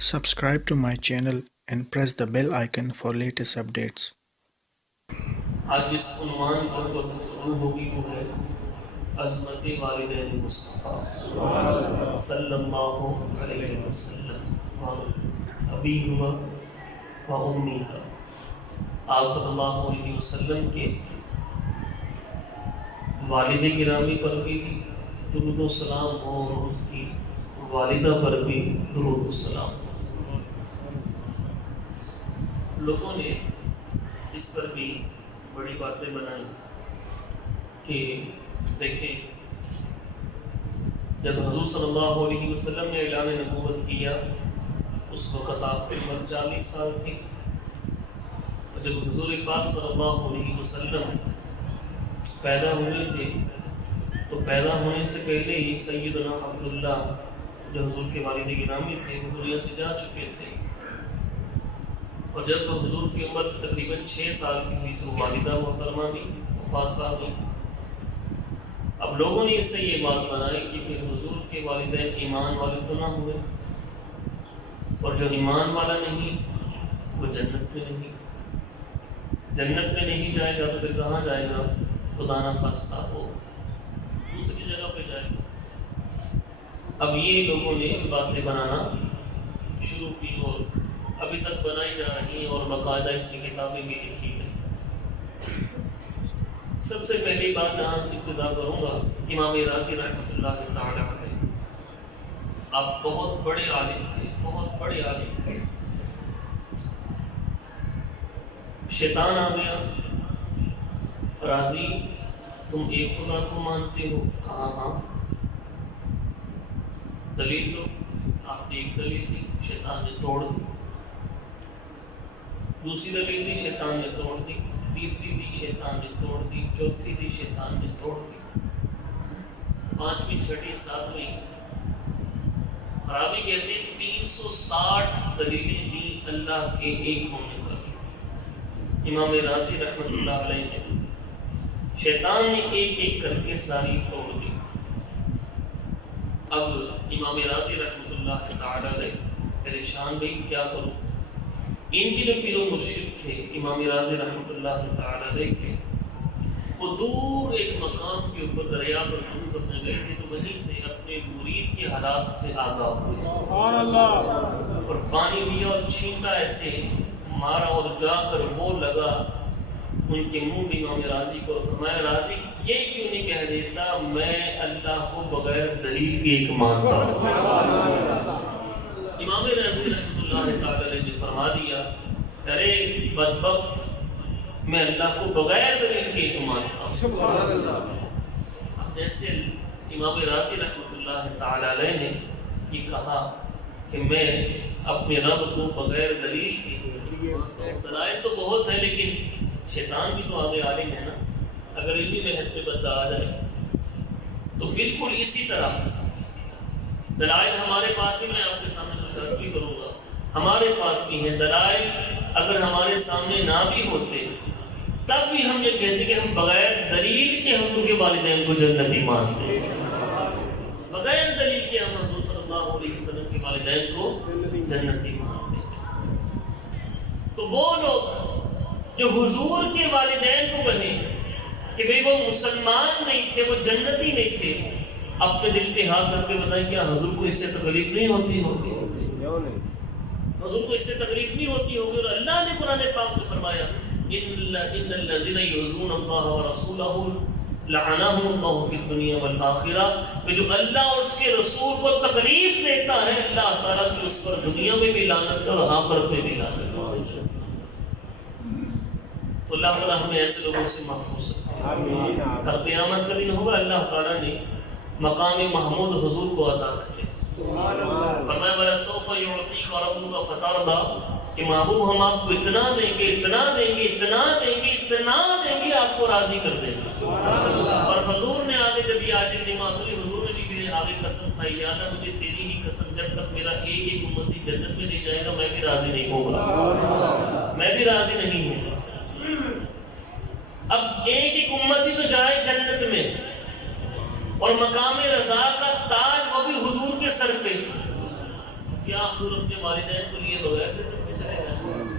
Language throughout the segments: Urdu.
Subscribe to my channel and press the bell icon for latest updates. آج جس عنوان پر گفتگو ہوگی وہ ہے عظمت والدین مصطفیٰ صلی اللہ علیہ وسلم ابیہما و امیہا. آپ صلی اللہ علیہ وسلم کے والد گرامی پر بھی درود و سلام ہو اور ان کی والدہ پر بھی درود و سلام ہو. لوگوں نے اس پر بھی بڑی باتیں بنائی کہ دیکھیں جب حضور صلی اللہ علیہ وسلم نے اعلان نبوت کیا اس وقت آپ کی عمر 40 سال تھی، اور جب حضور پاک صلی اللہ علیہ وسلم پیدا ہوئے تھے تو پیدا ہونے سے پہلے ہی سیدنا عبداللہ جو حضور کے والد گرامی تھے وہ دنیا سے جا چکے تھے، اور جب حضور کی عمر تقریباً 6 سال کی تھی تو والدہ محترمہ بھی وفات پا گئی. اب لوگوں نے اس سے یہ بات بنائی کہ پھر حضور کے والدین ایمان والے تو نہ ہوئے، اور جو ایمان والا نہیں وہ جنت میں نہیں جائے گا تو پھر کہاں جائے گا؟ خدا نہ خواستہ وہ دوسری جگہ پہ جائے گا. اب یہ لوگوں نے باتیں بنانا شروع کی اور ابھی تک بنائی جا رہی ہیں اور باقاعدہ اس کی کتابیں بھی لکھی گئی. سب سے پہلی بات جہاں سے ابتدا کروں گا، امام رازی رحمۃ اللہ تعالی علیہ، آپ بہت بڑے عالم تھے. شیطان آ گیا، رازی تم ایک خدا کو مانتے ہو؟ کہا ہاں. دلیل دو. آپ نے ایک دلیل دی، شیطان نے توڑ دی. دوسری دلیل دی، شیطان نے توڑ دی. تیسری دی، شیطان نے توڑ دی. چوتھی دی، شیطان نے توڑ دی. پانچویں، چھٹی، ساتویں راوی کہتے ہیں 360 دلیلیں دی اللہ کے ایک ہونے پر. امام رازی رحمۃ اللہ علیہ نے شیطان نے ایک ایک کر کے ساری توڑ دی. اب امام رازی رحمۃ اللہ تعالی علیہ پریشان بھئی کیا کروں. ان کے جو پیر و مرشد تھے امام رازی رحمۃ اللہ تعالی علیہ کے، وہ دور ایک مقام کے اوپر دریا پر گفتگو کرنے گئے تھے تو وہیں سے اپنے مرید کے حالات سے آگاہ ہوئے. سبحان اللہ. اور پانی لیا اور چھینٹا ایسے مارا اور جا کر وہ لگا ان کے منہ میں امام رازی کو. فرمایا رازی یہ کیوں نہیں کہہ دیتا میں اللہ کو بغیر دلیل کے ایک مانتا ہوں. امام رازی رحمۃ اللہ تعالی علیہ نے فرما دیا ارے بدبخت میں اللہ کو بغیر دلیل کے ایک مانتا ہوں. جیسے امام رازی رحمۃ اللہ تعالی علیہ نے یہ کہا کہ میں اپنے رب کو بغیر دلیل کے دلائل تو بہت ہے لیکن شیطان بھی تو آگے عالم ہے نا. اگر علمی بحث میں بندہ آ جائے تو بالکل اسی طرح دلائل ہمارے پاس بھی، میں آپ کے سامنے کچھ عرض بھی کروں گا، ہمارے پاس بھی ہیں دلائل. اگر ہمارے سامنے نہ بھی ہوتے تب بھی ہم یہ کہتے کہ ہم بغیر دلیل کے حضور کے والدین کو جنتی مانتے ہیں. بغیر دلیل کے ہم حضور صلی اللہ علیہ وسلم کے والدین کو جنتی مانتے ہیں. تو وہ لوگ جو حضور کے والدین کو بنے کہ بھئی وہ مسلمان نہیں تھے، وہ جنتی نہیں تھے، اپنے دل پہ ہاتھ رکھ کے بتائیں کیا حضور کو اس سے تکلیف نہیں ہوتی ہوگی؟ حضور کو اس سے تکلیف نہیں ہوتی ہوگی. اور اللہ نے قرآن پاک میں فرمایا ان الذین یؤذون اللہ ورسولہ لعنہم اللہ فی الدنیا والآخرہ، کہ جو اللہ اور اس کے رسول کو تکلیف دیتا ہے اللہ تعالیٰ کی اس پر دنیا میں بھی لعنت ہے اور آخرت میں بھی لعنت ہے. تو اللہ تعالیٰ ہمیں ایسے لوگوں سے محفوظ رکھے. کل قیامت کا دن ہوگا، اللہ تعالیٰ نے مقام محمود حضور کو عطا کرے. فرمایا وَلَسَوْفَ يُعْطِيكَ رَبُّكَ فَتَرْضَىٰ، کہ محبوب ہم آپ کو اتنا دیں گے آپ کو راضی کر دیں گے. اور حضور نے آگے جب یہ آیت نمات ہوئی، حضور نے بھی آگے قسم کھائی یا اللہ مجھے تیری ہی قسم جب تک میرا ایک امتی جنت میں نہیں جائے گا میں بھی راضی نہیں ہوں گا. اب ایک امتی تو جائے جنت میں اور مقام رضا کا تاج وہ بھی حضور کے سر پہ. کیا خور اپنے والدین کو لیے بغیر چلے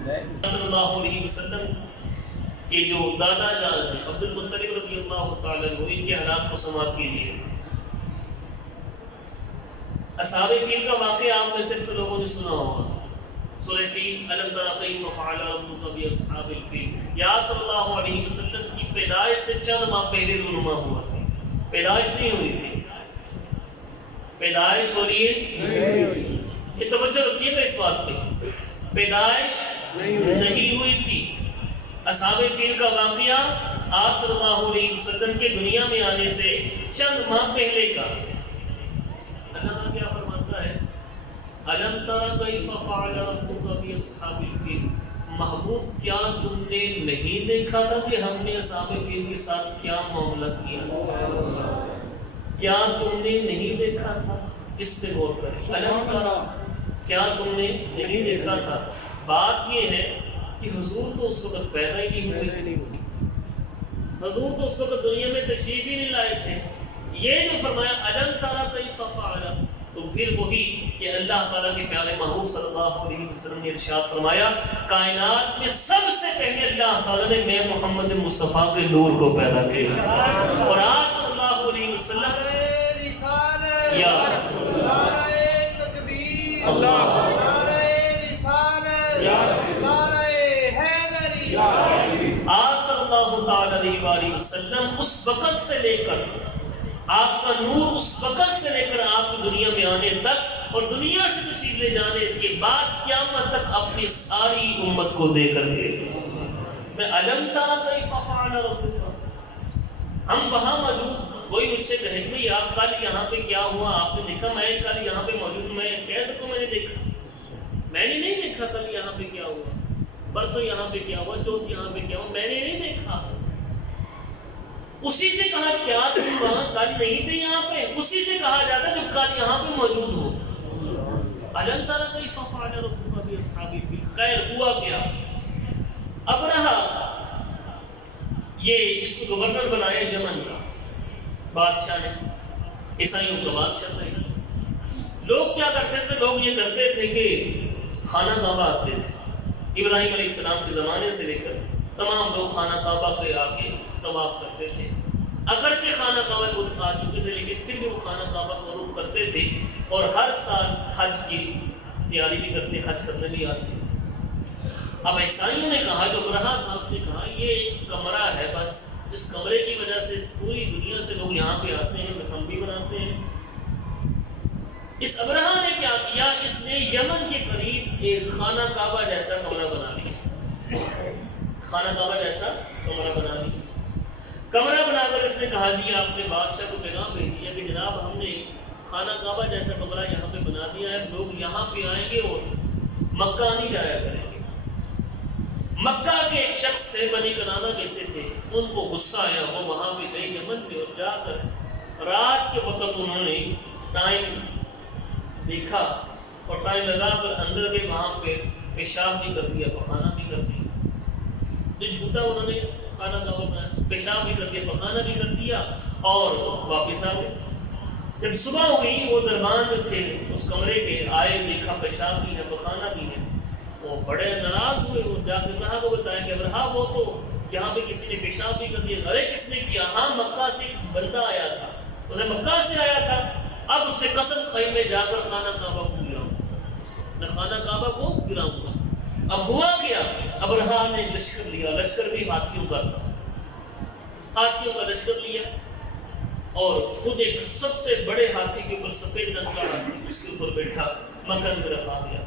گئے؟ صلی اللہ علیہ وسلم کے جو دادا جان ہیں عبد المطلب رضی اللہ تعالیٰ عنہ، ان کے حالات کو سماعت کیجیے۔ اصحاب فیل کا واقعہ آپ میں سے اکثر لوگوں نے سنا ہوگا۔ سورہ فیل، الم تر کیف فعل ربک باصحاب الفیل، یا صلی اللہ علیہ وسلم کی پیدائش سے چند ماہ پہلے رونما ہوا تھی۔ پیدائش نہیں ہوئی تھی، پیدائش ہو رہی ہے، یہ توجہ رکھیے گا اس بات پہ، پیدائش نہیں ہوئی تھی۔ اصحاب فیل کا واقعہ آپ صلی اللہ علیہ وسلم کے دنیا میں آنے سے چند ماہ پہلے کا۔ اللہ تعالیٰ کیا فرماتا ہے؟ الم تر کیف فعل ربک باصحاب الفیل، محبوب کیا تم نے نہیں دیکھا تھا کہ ہم نے اصحاب فیل کے ساتھ کیا معاملہ کیا؟ کیا تم نے نہیں دیکھا تھا؟ اس پہ غور کریں۔ الم تر، کیا تم نے نہیں دیکھا تھا؟ بات یہ ہے کہ حضور تو اس وقت پیدا ہی نہیں ہوئے تھے، حضور تو اس وقت دنیا میں تشریف ہی نہیں لائے تھے۔ یہ جو فرمایا الم تر کیف فعل، تو پھر وہی کہ اللہ تعالیٰ کے پیارے محبوب صلی اللہ علیہ وسلم نے ارشاد فرمایا، کائنات میں سب سے پہلے اللہ تعالیٰ نے میں محمد مصطفیٰ کے نور کو پیدا کیا، اور آپ صلی اللہ علیہ وسلم یا رسول اللہ آپ صلی اللہ تعالیٰ علیہ وآلہ وسلم اس وقت سے لے کر آپ کا نور اس وقت سے لے کر آپ کی دنیا میں آنے تک اور دنیا سے تشریف لے جانے کے بعد قیامت تک اپنی ساری امت کو دے کر گئے۔ میں الم تر کیف فعل ربک، ہم وہاں موجود، کوئی مجھ سے کہے کہ آپ کل یہاں پہ کیا ہوا آپ نے دیکھا؟ میں کل یہاں پہ موجود، میں کہہ سکوں میں نے دیکھا؟ میں نے نہیں دیکھا کل یہاں پہ کیا ہوا، پرسوں یہاں پہ کیا ہوا، چوتھ یہاں پہ کیا ہوا، میں نے نہیں دیکھا۔ اسی سے کہا کیا تم وہاں کل نہیں تھے یہاں پہ؟ اسی سے کہا جاتا ہے جو کل یہاں پہ موجود ہو۔ الم تر کیف فعل ربک باصحاب الفیل، خیر ہوا کیا؟ ابرہہ یہ اس کو گورنر بنایا یمن کا، بادشاہ نے، عیسائیوں کا بادشاہ تھا۔ لوگ کیا کرتے تھے؟ لوگ یہ کرتے تھے کہ خانہ کعبہ آتے تھے، ابراہیم علیہ السلام کے زمانے سے لے کر تمام لوگ خانہ کعبہ پہ آ کے طواف کرتے تھے۔ اگرچہ خانہ کعبہ ملک آ چکے تھے لیکن پھر بھی وہ خانہ کعبہ کو رخ کرتے تھے اور ہر سال حج کی تیاری بھی کرتے، حج کرنے بھی آتے۔ اب عیسائیوں نے کہا، جو ابرہہ تھا اس نے کہا یہ ایک کمرہ ہے، بس اس کمرے کی وجہ سے اس پوری دنیا سے لوگ یہاں پہ آتے ہیں، ہم بھی بناتے ہیں۔ اس ابرہہ نے کیا کیا؟ اس نے یمن کے قریب ایک خانہ کعبہ جیسا کمرہ بنا لیا، خانہ کعبہ جیسا کمرہ بنا لیا۔ کمرہ بنا کر اس نے کہا دیا، اپنے بادشاہ کو پیغام بھیج دیا کہ جناب ہم نے خانہ کعبہ جیسا کمرہ یہاں پہ بنا دیا ہے، لوگ یہاں پہ آئیں گے اور مکہ نہیں جایا کریں گے۔ مکہ کے ایک شخص تھے، بنی کنانہ میں سے تھے، ان کو غصہ آیا، وہ وہاں پہ گئے یمن میں، اور جا کر رات کے وقت انہوں نے ٹائم دیکھا اور ٹائم لگا کر اندر گئے، وہاں پہ پیشاب بھی کر دیا، پخانہ بھی کر دیا۔ جو جھوٹا انہوں نے خانہ کعبہ بنایا، پیشاب بھی کر دیا، پخانہ بھی کر دیا اور واپس آ گئے۔ جب صبح ہوئی وہ دربان میں تھے اس کمرے کے، آئے دیکھا پیشاب بھی ہے، پخانہ بھی ہے، وہ بڑے ناراض ہوئے۔ وہ جا کے ابرہہ کو بتایا کہ ابرہہ وہ تو یہاں پہ کسی نے پیشاب بھی کر دیا۔ ارے کس نے کیا؟ ہاں مکہ سے ایک بندہ آیا تھا، اسے مکہ سے آیا تھا، اب اس نے قسم کھائی میں جا کر خانہ کعبہ کو گراؤں، میں خانہ کعبہ کو گراؤں گا۔ اب ہوا کیا؟ ابرہہ نے لشکر لیا، لشکر بھی ہاتھیوں کا تھا، ہاتھیوں کا لشکر لیا اور خود ایک سب سے بڑے ہاتھی کے اوپر، سفید رنگ کا ہاتھی، اس کے اوپر بیٹھا مکہ کی طرف آ گیا۔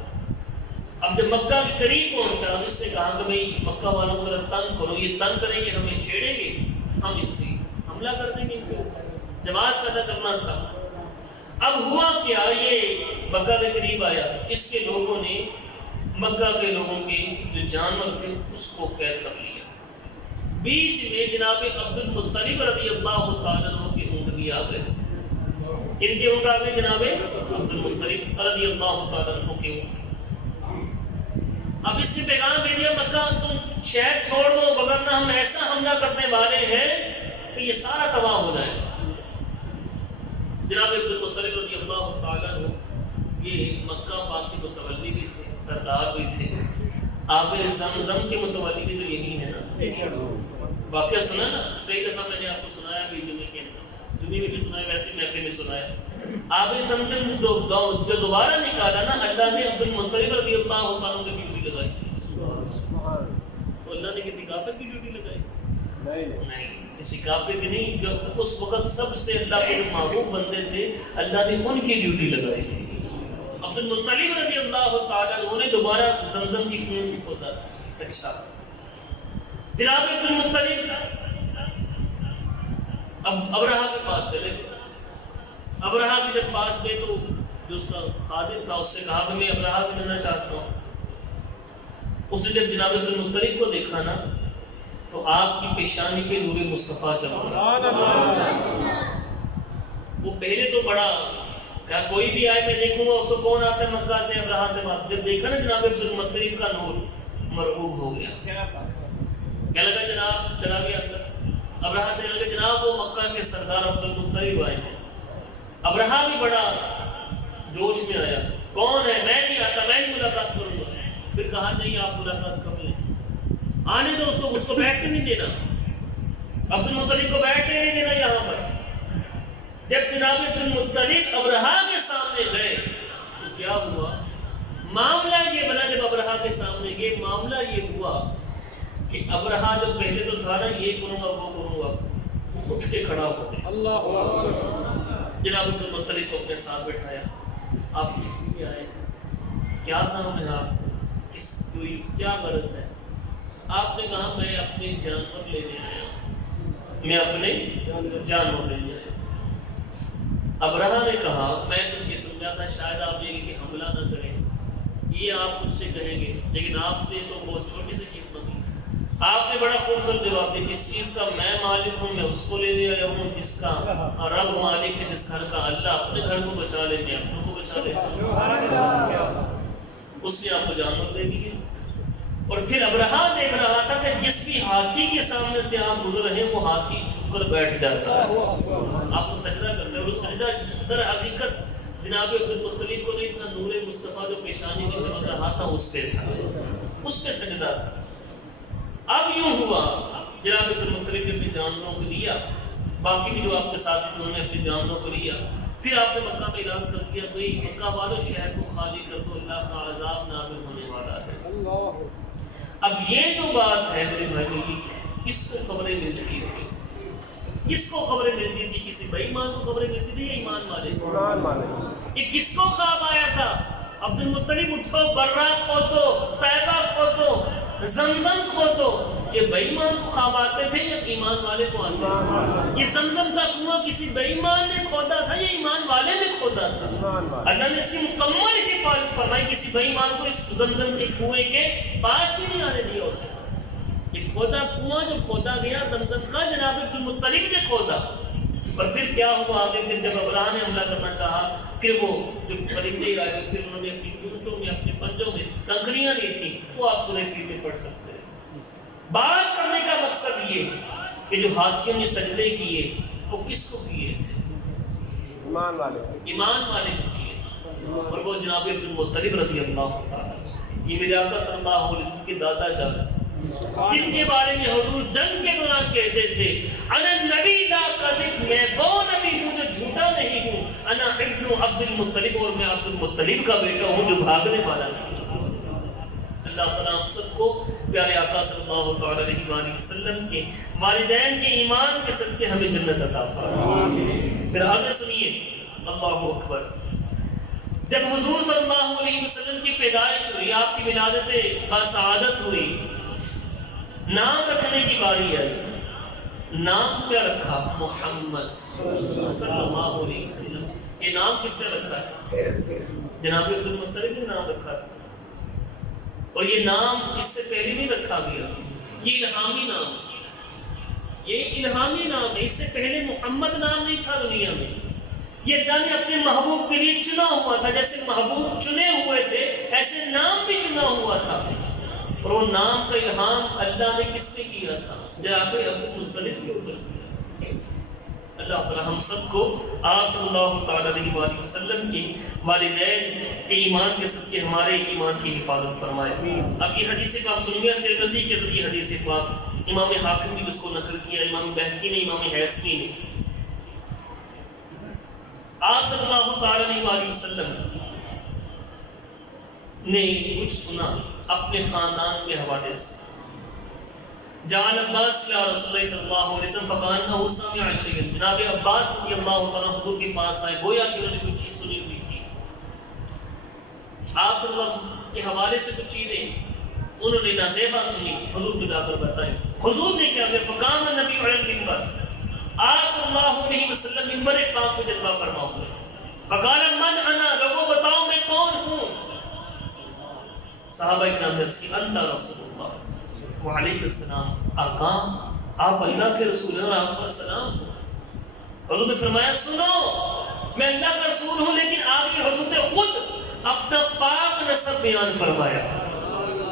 اب جب مکہ کے قریب پہنچا اس نے کہا کہ بھئی مکہ والوں کو تنگ کرو، یہ تنگ کریں گے، ہمیں چھیڑیں گے، ہم ان سے حملہ کر دیں گے، ان کو جواز پیدا کرنا تھا۔ اب ہوا کیا؟ یہ مکہ کے قریب آیا، اس کے لوگوں نے مکہ کے لوگوں کے جو جانور تھے اس کو قید کر لیا۔ بیچ میں جناب عبد المطلب رضی اللہ تعالیٰ عنہ کے اونٹ بھی آ گئے، ان کے اونٹ آ گئے جناب عبد المطلب رضی اللہ تعالیٰ عنہ کے اونٹ۔ اب اس نے پیغام دے دیا مکہ تم شہر چھوڑ دو، وگرنہ ہم ایسا حملہ کرنے والے ہیں کہ یہ سارا تباہ ہو جائے۔ جناب عبد المطلب رضی اللہ تعالیٰ عنہ یہ مکہ پاک کی آب زمزم کے متولی بھی تو یہی ہے نا. واقعہ سنا نا, کئی دفعہ میں نے آپ کو سنایا بھی, جمعے میں بھی سنایا, ویسے محفل میں سنایا. آب زمزم جو دوبارہ نکالا نا, اللہ نے عبد المطلب رضی اللہ عنہ کی ڈیوٹی لگائی تھی. تو اللہ نے کسی کافر کی ڈیوٹی لگائی؟ نہیں, کسی کافر کی نہیں. جو اس وقت سب سے اللہ کے محبوب بندے تھے, اللہ نے ان کی ڈیوٹی لگائی تھی. عبد المطلب رضی اللہ تعالیٰ انہوں نے دوبارہ زمزم کی کنویں کو کھودا تھا. اچھا, جناب عبد المطلب اب ابرہہ کے پاس چلے گئے. ابرہہ کے جب پاس گئے تو جو اس کا خادم تھا اس سے کہا کہ میں ابرہہ سے ملنا چاہتا ہوں. اس نے جب جناب عبد المطلب کو دیکھا نا تو آپ کی پیشانی پہ نور مصطفیٰ چمک رہا. وہ پہلے تو بڑا کیا کوئی بھی آئے میں دیکھوں گا اس کو کون آتا ہے مکہ سے ابرہہ سے بات. جب دیکھا نا جناب عبد المطلب کا نور مرعوب ہو گیا. کیا لگا جناب چلا گیا اندر. ابرہہ سے لگا جناب وہ مکہ کے سردار عبد المطلب آئے ہیں. ابرہہ بھی بڑا جوش میں آیا, کون ہے, میں نہیں آتا, میں نہیں ملاقات کروں گا. پھر کہا نہیں آپ ملاقات کر لیں, آنے دو اس کو بیٹھنے نہیں دینا, عبد المطلب کو بیٹھنے نہیں دینا یہاں پر. جب جناب عبد المطلب ابرہہ کے سامنے گئے تو کیا ہوا معاملہ یہ بنا. جب ابرہہ کے سامنے گئے معاملہ یہ ہوا کہ ابرہہ جو پہلے تو تھا نا یہ کروں گا وہ کروں گا, اٹھ کے کھڑا ہو گیا. جناب عبد المطلب کو اپنے ساتھ بٹھایا. آپ کس لیے آئے, کیا نام ہے آپ, کس کوئی کیا غرض ہے؟ آپ نے کہا میں اپنے جانور لینے آیا ہوں, میں اپنے جانور لینے آیا. ابرہہ نے کہا میں تو یہ سمجھا تھا شاید آپ یہ کہ حملہ نہ کریں, یہ آپ مجھ سے کہیں گے, لیکن آپ نے تو بہت چھوٹی سی چیز مانگی. آپ نے بڑا خوبصورت جواب دیا, جس چیز کا میں مالک ہوں میں اس کو لینے آیا ہوں, جس کا رب مالک ہے, جس گھر کا اللہ اپنے گھر کو بچا لے میں اپنوں کو بچا لے. اس نے آپ کو جانور دے دیے. اور پھر ابرہہ دیکھ رہا تھا کہ جس بھی ہاتھی کے سامنے سے آپ گزر رہے ہیں وہ ہاتھی جھک کر بیٹھ جاتا ہے, آپ کو سجدہ کرتے ہیں. اور وہ سجدہ در حقیقت جناب عبد المطلب کو نہیں تھا, نور مصطفیٰ جو پیشانی میں چمک رہا تھا اس پہ تھا, اس پہ سجدہ تھا. اب یوں ہوا جناب عبد المطلب نے اپنے جانوروں کو لیا, باقی بھی جو آپ کے ساتھی تھے انہوں نے اپنے جانوروں کو لیا. پھر آپ نے مکہ میں اعلان کر دیا بھئی مکہ والوں شہر کو خالی کر دو, اللہ کا عذاب نازل ہونے والا ہے. اب یہ جو بات ہے میرے بھائی, کس کو خبریں ملتی تھی, کس کو خبریں ملتی تھی؟ کسی بے ایمان کو خبریں ملتی تھی یا ایمان والے؟ یہ کس کو خواب آیا تھا؟ عبد المطلب اٹھو, برہ کھودو, طیبہ کھودو, زمزم کھودو. یہ بے ایمان کو خواب آتے تھے یا ایمان والے کو آتے تھے؟ یہ زمزم کا کنواں کسی بے ایمان نے کھودا تھا یا ایمان والے نے کھودا تھا؟ اللہ نے اس کی مکمل حفاظت فرمائی, کسی بے ایمان کو اس زمزم کے کنویں کے پاس بھی نہیں آنے دیا. اسے یہ کھودا کنواں جو کھودا گیا زمزم کا, جناب عبد المطلب نے کھودا. اور پھر کیا ہوا آگے؟ پھر جب ابرہہ نے حملہ کرنا چاہا, پھر وہ جو پرندے آئے, پھر انہوں نے اپنی چونچوں میں اپنے پنجوں میں کنکریاں لی تھیں, وہ آپ سورہ فیل میں پڑھ سکتے ہیں. بات کرنے کا مقصد یہ کہ جو ہاتھیوں نے سجدے کیے وہ کس کو کیے تھے؟ ایمان والے کو کیے. اور وہ جناب عبد المطلب رضی اللہ تعالیٰ, یہ میرے آقا صلی اللہ علیہ وسلم کے دادا جان, جن کے بارے میں حضور جنگ کے دوران کہتے تھے انا نبی لا کذب, میں وہ نبی ہوں جو جھوٹا نہیں ہوں, انا ابن عبد المطلب, اور میں عبد المطلب کا بیٹا ہوں جو بھاگنے والا نہیں. اللہ تعالیٰ ہم سب کو پیارے آقا صلی اللہ علیہ وآلہ وسلم کے والدین کے ایمان کے صدقے ہمیں جنت عطا فرمائے. پھر آگے سنیے, اللہ اکبر. جب حضور صلی اللہ علیہ وسلم کی پیدائش ہوئی, آپ کی ولادت باسعادت ہوئی, نام رکھنے کی باری آئی. نام کیا رکھا؟ محمد صلی اللہ علیہ وسلم. یہ نام کس نے رکھا ہے؟ جناب عبد المطلب نے نام رکھا تھا. اور یہ نام اس سے پہلے نہیں رکھا گیا, یہ الہامی نام, یہ الہامی نام ہے. اس سے پہلے محمد نام نہیں تھا دنیا میں. یہ اللہ نے اپنے محبوب کے لیے چنا ہوا تھا, جیسے محبوب چنے ہوئے تھے ایسے نام بھی چنا ہوا تھا. اور وہ نام کا الہام اللہ نے کس نے کیا تھا؟ جناب عبد المطلب کے اوپر کیا. اللہ تعالی ہم سب کو آپ صلی اللہ تعالی علیہ وآلہ وسلم کے والدین کے ایمان کے صدقے ہمارے ایمان کی حفاظت فرمائے. اب یہ حدیث پاک سنیے، ترمذی کے اندر یہ حدیث پاک امام حاکم نے اس کو نقل کیا، امام بہقی نے، امام حیثمی نے. آپ صلی اللہ تعالی علیہ وآلہ وسلم نے کچھ سنا اپنے خاندان کے حوالے سے. جان عباس یا رسول اللہ صلی اللہ علیہ وسلم فقانہ سمع شیئا، جناب عباس رضی اللہ تعالیٰ حضور کے پاس آئے، گویا کہ انہوں نے کچھ چیز سنی ہوئی تھی. آپ صلی اللہ علیہ وسلم کے حوالے سے کچھ چیزیں انہوں نے نازیبا سنی، حضور کو جا کر بتائی. حضور نے کیا کہ فقام النبی علی المنبر، آپ صلی اللہ علیہ وسلم منبر پاک کو جلوہ فرما ہوئے. فقال من انا، لوگوں بتاؤ میں کون ہوں. صحابہ اکرام نے عرض کی انت رسول اللہ وعلیکم السلام، آقا آپ اللہ کے رسول ہیں اور آپ پر سلام. حضور نے فرمایا سنو میں اللہ کا رسول ہوں، لیکن آپ کے حضور نے خود اپنا پاک نسب بیان فرمایا.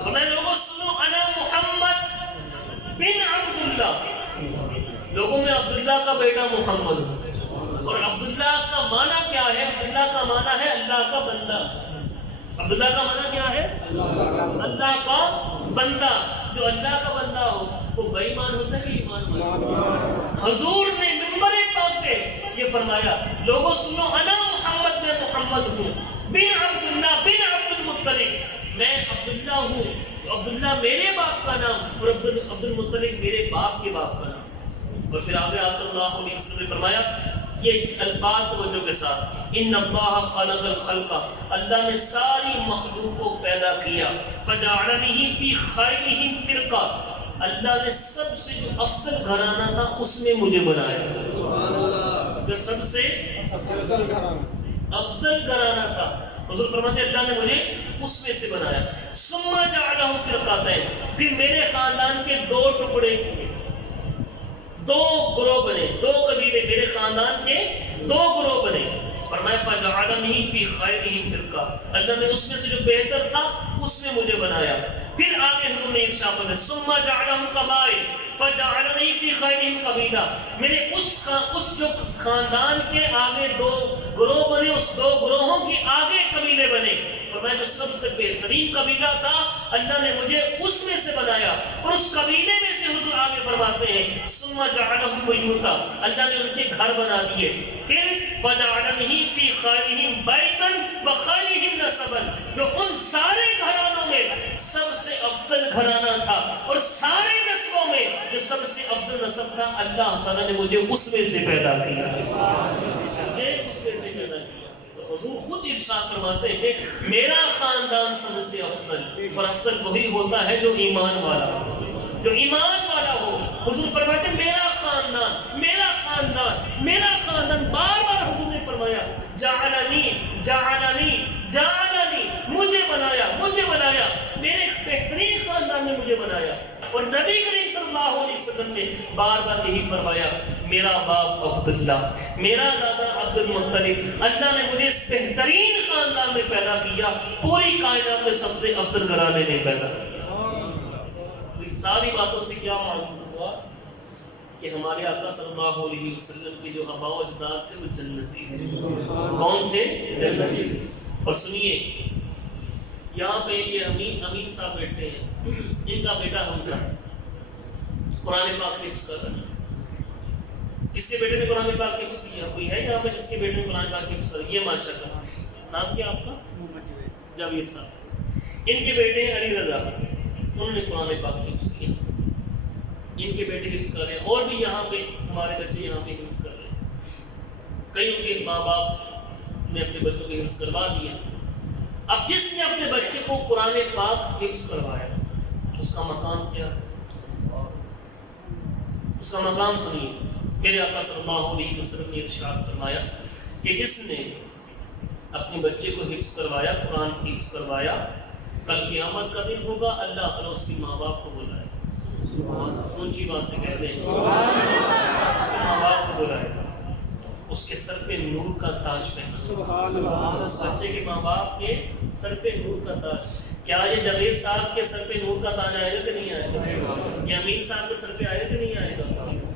فرمایا لوگوں سنو انا محمد بن عبداللہ، لوگوں میں عبداللہ کا بیٹا محمد ہوں. اور عبداللہ کا معنی کیا ہے؟ عبداللہ کا معنی ہے اللہ کا بندہ. عبداللہ کا معنی کیا ہے؟ اللہ کا بندہ. جو اللہ کا بندہ ہو وہ بے ایمان ہوتا ہے کہ ایمان والا؟ حضور نے منبر پاک پہ یہ فرمایا لوگوں سنو انا محمد میں محمد ہوں بن عبداللہ بن عبد المطلب، میں عبداللہ ہوں. عبداللہ میرے باپ کا نام اور عبد المطلب میرے باپ کے باپ کا نام. اور پھر آگے آپ صلی اللہ علیہ وسلم نے فرمایا یہ الفاظ توجہ کے ساتھ، ان اللہ خلق الخلق، اللہ نے ساری مخلوق کو پیدا کیا. فجعلنی فی خیرہم فرقہ، اللہ نے سب سے جو افضل گھرانہ تھا اس میں مجھے بنایا. جو سب سے افضل گھرانہ تھا حضور فرماتے ہیں اللہ نے مجھے اس میں سے بنایا. ثم جعلہم فرقتین، پھر میرے خاندان کے دو ٹکڑے کیے، دو گروہ بنے، دو قبیلے میرے خاندان کے دو گروہ بنے. فرمایا فجعلنی فی خیرہم فرقہ، اللہ نے اس میں سے جو بہتر تھا اس میں مجھے بنایا. پھر آگے حضور نے ارشاد فرمایا ثم جعلہم قبائل فجعلنی فی خیرہم قبیلہ، میرے اس جو خاندان کے آگے دو گروہ بنے، اس دو گروہوں کے آگے قبیلے بنے. فرمایا جو سب سے بہترین قبیلہ تھا اللہ نے مجھے اس میں سے بنایا. اور اس قبیلے میں سے حضور آگے فرماتے ہیں ثم جعلہم بیوتا، اللہ نے ان کے گھر بنا دیے. پھر فجعلنی فی خیرہم بیتا وخیرہم نسبا، جو ان سارے گھرانوں میں سب سے افضل گھرانہ تھا اور سارے نسبوں میں جو سب سے افضل نسب تھا اللہ تعالیٰ نے مجھے اس میں سے پیدا کیا. مجھے اس میں سے پیدا کیا. حضور خود ارشاد فرماتے ہیں میرا خاندان سب سے افضل، اور افضل وہی ہوتا ہے جو ایمان والا ہو، جو ایمان والا ہو. حضور فرماتے ہیں میرا خاندان، میرا خاندان، میرا خاندان. بار بار حضور نے فرمایا جعلنی جعلنی جعلنی، مجھے بنایا، مجھے بنایا، میرے بہترین خاندان نے مجھے بنایا. اور نبی کریم صلی اللہ علیہ وسلم نے بار بار یہی فرمایا میرا باپ عبداللہ، میرا دادا عبد المطلب، اللہ نے مجھے اس بہترین خاندان میں پیدا کیا، پوری کائنات میں سب سے افضل گھرانے میں پیدا کیا. ان ساری باتوں سے کیا معلوم ہوا کہ ہمارے آقا صلی اللہ علیہ وسلم کے جو آباء و اجداد تھے وہ جنتی تھے. کون تھے؟ جنتی. اور سنیے یہاں پہ یہ امین صاحب بیٹھے ہیں، ان کا بیٹا حمزہ قرآن پاک حفظ کر رہا ہے. کس کے بیٹے نے قرآن پاک حفظ کیا؟ کوئی ہے یہاں پہ جس کے بیٹے نے قرآن پاک حفظ کر؟ یہ ماشاءاللہ. نام کیا آپ کا؟ جاوید صاحب. ان کے بیٹے ہیں علی رضا، انہوں نے قرآن پاک حفظ کیا. ان کے بیٹے حفظ کر رہے ہیں، اور بھی یہاں پہ ہمارے بچے یہاں پہ حفظ کر رہے ہیں. کئی ان کے ماں باپ نے اپنے بچوں کو حفظ کروا دیا. اب جس نے اپنے بچے کو قرآن پاک حفظ کروایا اس کا مقام کیا ہے؟ اس کا مقام سنیے. میرے آقا صلی اللہ علیہ وسلم نے ارشاد فرمایا کہ جس نے اپنے بچے کو حفظ کروایا، قرآن حفظ کروایا، کل قیامت کا دن ہوگا اللہ تعالیٰ اس کے ماں باپ کو بلائے. اونچی بات سے کہہ دیں اس کے ماں باپ کو بلائے، اس کے سر پہ نور کا تاج پہنا. اس بچے کے ماں باپ کے سر پہ نور کا تاج. کیا یہ جاوید صاحب کے سر پہ نور کا تاج آئے گا کہ نہیں آئے گا؟ یہ امین صاحب کے سر پہ آئے گا کہ نہیں آئے گا؟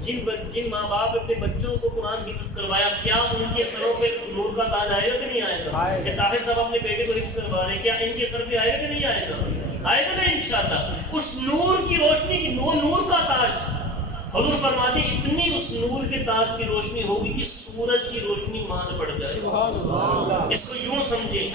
جن ماں باپ اپنے بچوں کو قرآن حفظ کروایا، کیا ان کے سروں پہ نور کا تاج آئے گا کہ نہیں آئے گا؟ کہ طاہر صاحب اپنے بیٹے کو حفظ کروا رہے ہیں، کیا ان کے سر پہ آئے گا کہ نہیں آئے گا؟ آئے گا نا انشاءاللہ۔ اس نور کی روشنی کی نور کا تاج، حضور فرماتے اتنی اس نور کے تاج کی روشنی ہوگی کہ سورج کی روشنی ماند پڑ جائے۔ اس کو یوں سمجھیں،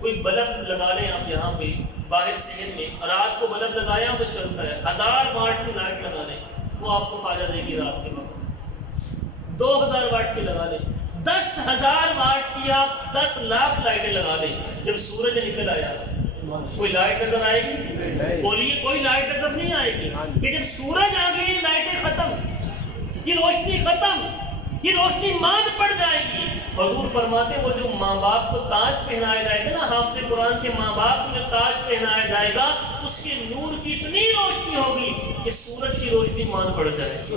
کوئی بلب لگا لیں آپ یہاں پہ باہر شہر میں، رات کو بلب لگایا وہ چلتا ہے، 1000 واٹ سے لائٹ لگا لیں وہ آپ کو فائدہ دے گی رات کے وقت۔ 2000 واٹ کی لگا لیں، 10,000 واٹ کی آپ 10 لاکھ لائٹیں لگا لیں، جب سورج نکل آیا کوئی لائٹ نظر آئے گی؟ بولیے کوئی لائٹ نظر نہیں آئے گی۔ کہ جب سورج آ گئی یہ لائٹیں ختم، یہ روشنی ختم، یہ روشنی ماند پڑ جائے گی۔ حضور فرماتے وہ جو ماں باپ کو تاج پہنایا جائے گا نا، حافظ قرآن کے ماں باپ کو جو تاج پہنایا جائے گا اس کے نور کی اتنی روشنی ہوگی کہ سورج کی روشنی ماند پڑ جائے گی،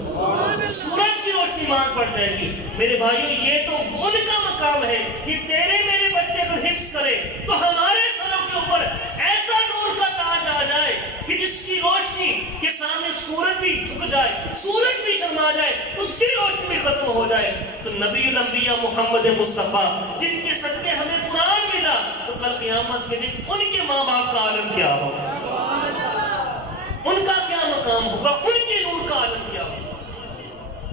سورج کی روشنی ماند پڑ جائے گی۔ میرے بھائیوں یہ تو ان کا مقام ہے کہ تیرے میرے بچے کو حفظ کرے تو ہمارے سروں کے اوپر ایسا نور کا تاج آ جائے کہ جس کی روشنی کے سامنے سورج بھی جھک جائے، سورج بھی شرما جائے، اس کی روشنی بھی ختم ہو جائے۔ تو نبی الانبیاء محمد مصطفیٰ جن کے صدقے ہمیں قرآن ملا، تو کل قیامت کے دن ان کے ماں باپ کا عالم کیا ہوگا، ان کا کیا مقام ہوگا، ان کے نور کا عالم کیا ہوگا۔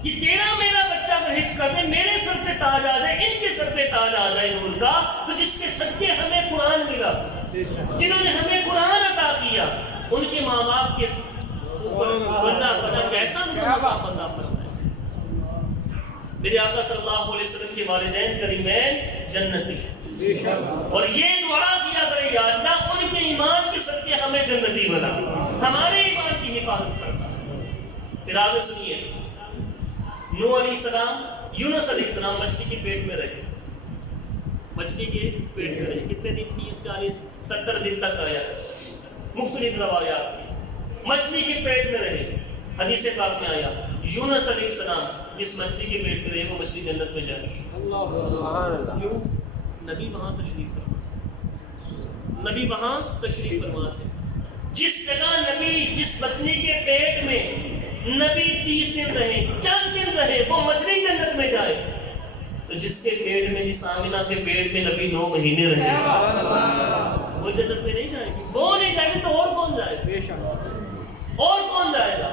یہ تیرا میرا بچہ کو حفظ کر دے، میرے سر پہ تاج آ جائے، ان کے سر پہ تاج آ جائے نور کا، تو جس کے صدقے ہمیں قرآن ملا، جنہوں نے ہمیں قرآن عطا کیا، ان کے ماں باپ کے اوپر اللہ تعالیٰ کیسا مقام عطا فرمائے۔ میرے آقا صلی اللہ علیہ وسلم کے والدین کریمین جنتی، اور یہ دعا کیا کرے یا اللہ ان کے ایمان کے صدقے ہمیں جنتی بنا، ہمارے ایمان کی حفاظت فرما۔ پھر آگے سنیے، نوح علیہ السلام، یونس علیہ السلام مچھلی کے پیٹ میں رہے، مچھلی کے پیٹ میں رہے کتنے دن؟ 30 40 70 دن تک آیا، مختلف روایات میں مچھلی کے پیٹ میں رہے۔ حدیث پاک میں آیا یونس علیہ السلام جس مچھلی کے پیٹ میں رہے وہ مچھلی جنت میں جائے گی۔ کیوں؟ نبی وہاں تشریف فرما، نبی وہاں تشریف فرما تھے۔ جس جگہ نبی، جس مچھلی کے پیٹ میں نبی 30 دن رہے، چند دن رہے، وہ مچھلی جنت میں جائے، تو جس کے پیٹ میں، جس آمینہ کے پیٹ میں نبی 9 مہینے رہے، وہ جنت میں نہیں جائے گی۔ وہ نہیں جائے گی تو اور کون جائے گا؟ اور کون جائے گا؟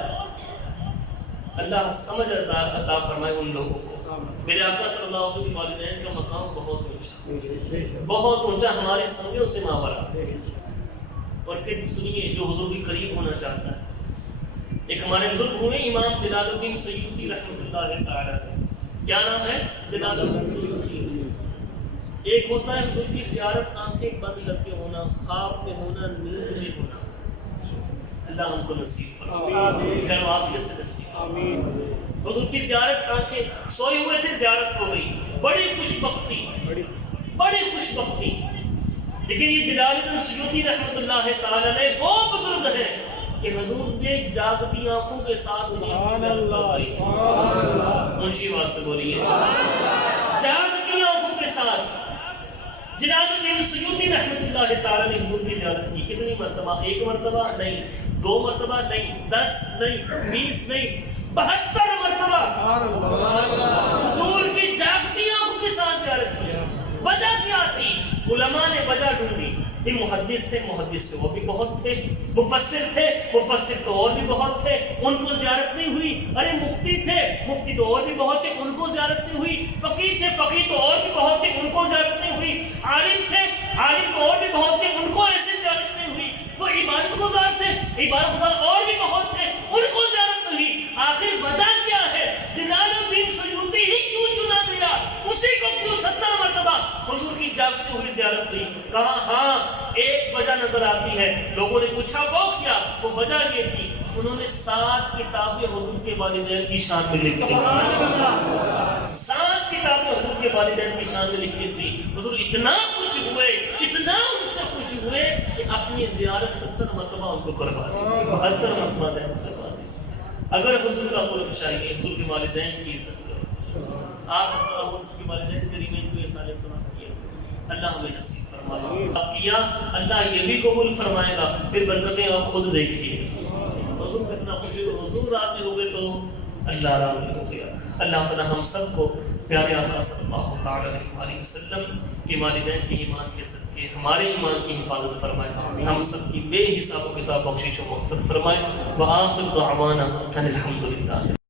اللہ سمجھ عطا فرمائے ان لوگوں کو۔ میرے آقا صلی اللہ علیہ وسلم کے والدین کا مقام بہت اونچا، بہت اونچا، ہماری سمجھوں سے ماورا۔ اور پھر سنیے جو حضور کے قریب ہونا چاہتا ہے، ایک ہمارے بزرگ ہوئے امام جلال الدین سیوطی رحمۃ اللہ تعالی، کیا نام ہے؟ جلال الدین سیوطی۔ ایک ہوتا ہے حضور کی زیارت آنکھیں بند کر کے ہونا، خواب میں ہونا، نیند میں ہونا، اللہ ہم کو نصیب فرمائے، گھر واپسی سے نصیب فرمائے۔ حضور کی زیارت آنکھیں سوئے ہوئے تھے، زیارت ہو گئی، بڑی خوش بختی، بڑی خوش بختی۔ لیکن یہ جلال الدین سیوطی رحمۃ اللہ تعالی نے وہ بزرگ ہیں کہ حضور نے جاگتی آنکھوں کے ساتھ اونچی آواز سے بولیے، جاگتی آنکھوں کے ساتھ جلال الدین سیوطی رحمۃ اللہ تعالی نے حضور کی زیارت کی۔ کتنی مرتبہ؟ 1 مرتبہ نہیں، 2 مرتبہ نہیں، 10 نہیں، 20 نہیں، 72 مرتبہ حضور کی جاگتی آنکھوں کے ساتھ زیارت کی۔ وجہ کیا تھی؟ علماء نے وجہ ڈھونڈی۔ یہ محدث تھے، محدث تو اور بھی بہت تھے، مفسر تھے، مفسر تو اور بھی بہت تھے، ان کو زیارت نہیں ہوئی۔ ارے مفتی تھے، مفتی تو اور بھی بہت تھے، ان کو زیارت نہیں ہوئی۔ فقیہ تھے، فقیہ تو اور بھی بہت تھے، ان کو زیارت نہیں ہوئی۔ عالم تھے، عالم تو اور بھی بہت تھے، ان کو ایسے زیارت نہیں ہوئی۔ وہ عبادت گزار تھے، عبادت گزار اور بھی بہت تھے، ان کو زیارت نہیں۔ آخر وجہ کیا ہے؟ جلال الدین سیوطی ہی کیوں چنا گیا؟ اسی کو کیوں 70 مرتبہ حضور کی جاگتی ہوئی زیارت کی؟ کہا ہاں ایک وجہ نظر آتی ہے۔ لوگوں نے پوچھا وہ کیا؟ وہ وجہ یہ تھی، انہوں نے 7 کتابیں حضور کے والدین کی شان میں لکھی، 7 کتابیں حضور کے والدین کی شان میں لکھی تھی۔ حضور اتنا خوش ہوئے، اتنا ان سے خوش ہوئے کہ اپنی زیارت 70 مرتبہ ان کو کروا دی، 72 مرتبہ زیارت کروا دی۔ اگر حضور کا قرب چاہیے، حضور کے والدین کی عزت کرو۔ آپ حضور کے والدین کریمین کو احسان ثواب کیا، اللہ ہمیں نصیب فرمائے۔ آپ کیا، اللہ یہ بھی قبول فرمائے گا۔ پھر برکتیں آپ خود دیکھیے۔ حضور کتنا خوش ہے، حضور راضی ہوئے تو اللہ راضی ہو گیا۔ اللہ تعالی ہم سب کو پیارے آقا صلی اللہ تعالی علیہ وسلم کے والدین کے ایمان کے صدقے ہمارے ایمان کی حفاظت فرمائے، ہم سب کی بے حساب و کتاب بخشش و مغفرت فرمائے۔ وآخر دعوانا ان الحمد للہ۔